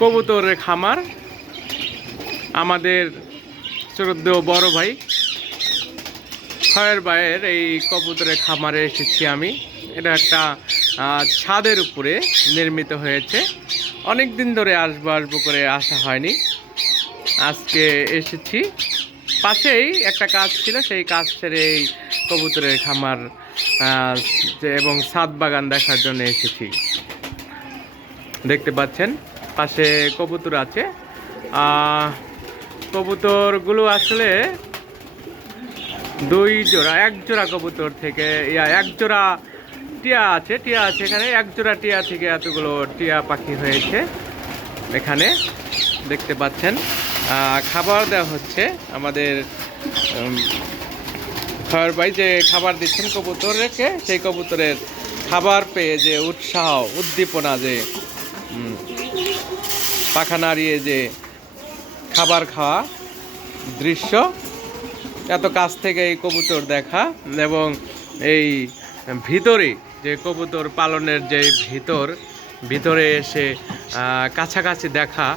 কবুতরের খামার আমাদের শ্রদ্ধ বড় ভাই খয়ের ভাইয়ের এই কবুতরের খামারে এসেছি আমি। এটা একটা ছাদের উপরে নির্মিত হয়েছে। অনেক দিন ধরে আসব আসব করে আসা হয়নি। আজকে এসেছি। পাশেই একটা কাজ ছিল, সেই কাজ ছেড়ে এই কবুতরের খামার এবং সাত বাগান দেখার জন্য এসেছি। দেখতে পাচ্ছেন, পাশে কবুতর আছে। কবুতরগুলো আসলে দুই জোড়া, এক জোড়া কবুতর থেকে, ইয়া, এক জোড়া টিয়া আছে টিয়া আছে এখানে, এক জোড়া টিয়া থেকে এতগুলো টিয়া পাখি হয়েছে এখানে। দেখতে পাচ্ছেন খাবার দেওয়া হচ্ছে আমাদের খাবার ভাই যে খাবার দিচ্ছেন কবুতরকে, সেই কবুতরের খাবার পেয়ে যে উৎসাহ, উদ্দীপনা যে পাখা নাড়িয়ে যে খাবার খাওয়া দৃশ্য। এত কাছ থেকে এই কবুতর দেখা এবং এই ভিতরে যে কবুতর পালনের যে ভিতর, ভিতরে এসে কাছাকাছি দেখা,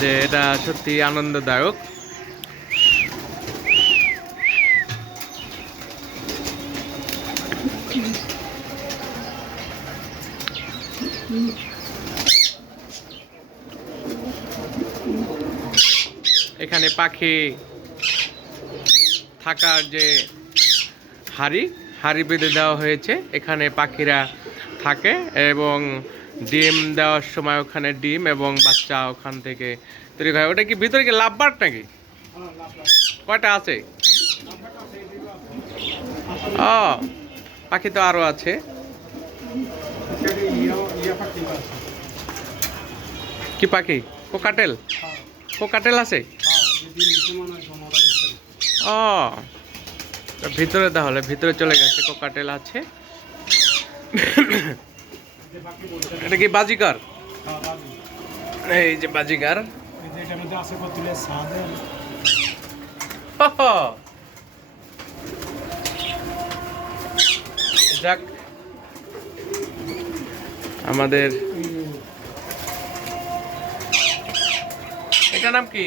যে এটা সত্যি আনন্দদায়ক। এখানে পাখি থাকার যে হাড়ি হাড়ি বেঁধে দেওয়া হয়েছে। এখানে পাখিরা থাকে এবং ডিম দেওয়ার সময় ওখানে ডিম এবং বাচ্চা ওখান থেকে তৈরি হয়। ওটা কি ভিতরে কি লাভ বার্ড নাকি? কয়টা আছে? ও পাখি তো আরও আছে। কি পাখি? কোকাটেল? কোকাটেল আছে? ও ভিতরে তাহলে ভিতরে চলে গেছে কোকাটেল আছে। এটা কি বাজিকার এই যে বাজিকার যাক। আমাদের এটা নাম কি?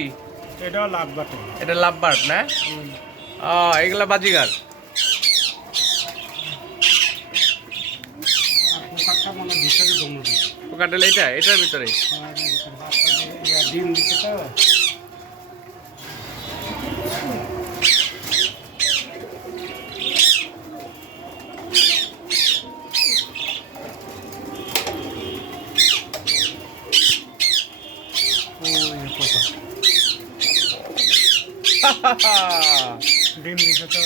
এটা লাভ বাটে এটা লাভবার্ড না? ও এগুলা বাজিগার। মানে পোকাটেল এটা এটার ভিতরে? ডিম দিচ্ছে তো। ডিম দিচ্ছে তো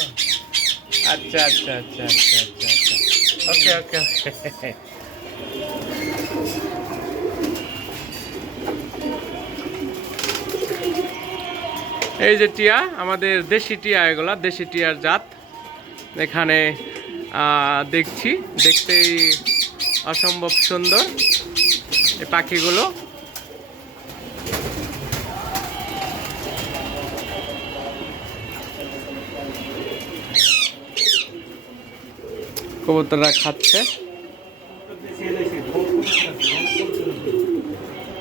আচ্ছা আচ্ছা আচ্ছা আচ্ছা আচ্ছা আচ্ছা। ওকে ওকে। এই যে টিয়া, আমাদের দেশি টিয়া এগুলা, দেশি টিয়ার জাত। এখানে দেখছি, দেখতেই অসম্ভব সুন্দর এই পাখিগুলো। কবুতররা খাচ্ছে।